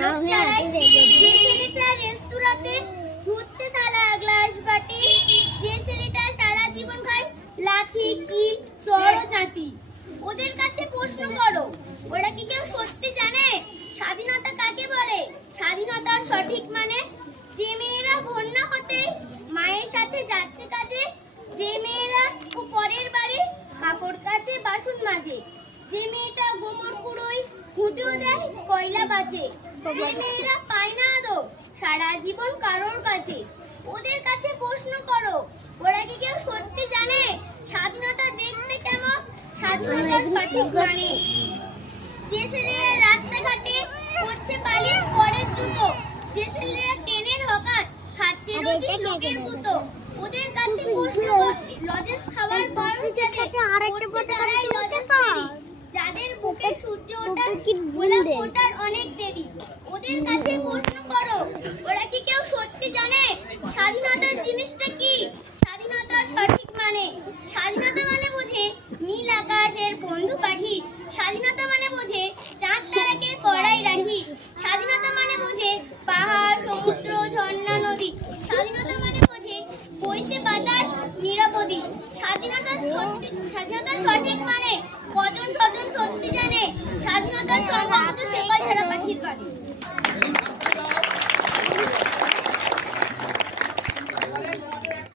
মানব ছাড়াই যে ছেলেটা রেস্তোরাঁতে ধুচ্ছে থালা গ্লাস বাটি, যে ছেলেটা সারা জীবন খায় লাঠি কিল চড় চাটি, ওদের কাছে প্রশ্ন করো ওরা কি কেউ সত্যি জানে স্বাধীনতা কাকে বলে? স্বাধীনতার সঠিক মানে যে মেয়েরা বন্যা হতে মায়ের সাথে যাচ্ছে কাজে, যে মেয়েরা পরের বাড়ি কাপড় কাচে বাসন মাজে, যে মেয়েটা গোবর কুড়োয় ঘুঁটেও দেয় কয়লা বাজে, যে মেয়েরা পায় না আদর সারা জীবন কারোর কাছে, ওদের কাছে প্রশ্ন করো ওরা কি কেউ সত্যি জানে স্বাধীনতা দেখতে কেমন, স্বাধীনতার সঠিক মানে যে ছেলেরা রাস্তাঘাটে করছে পালিশ পরের জুতো, যে ছেলেরা ট্রেনের হকার খাচ্ছে রোজই লোকের গুতো, ওদের কাছে প্রশ্ন লজেন্স খাওয়ার বয়স যাদের লজেন্স তৈরি, যাদের বুকে সূর্য ওঠার গোলাপ ফোটার অনেক দেরি, ওদের কাছে প্রশ্ন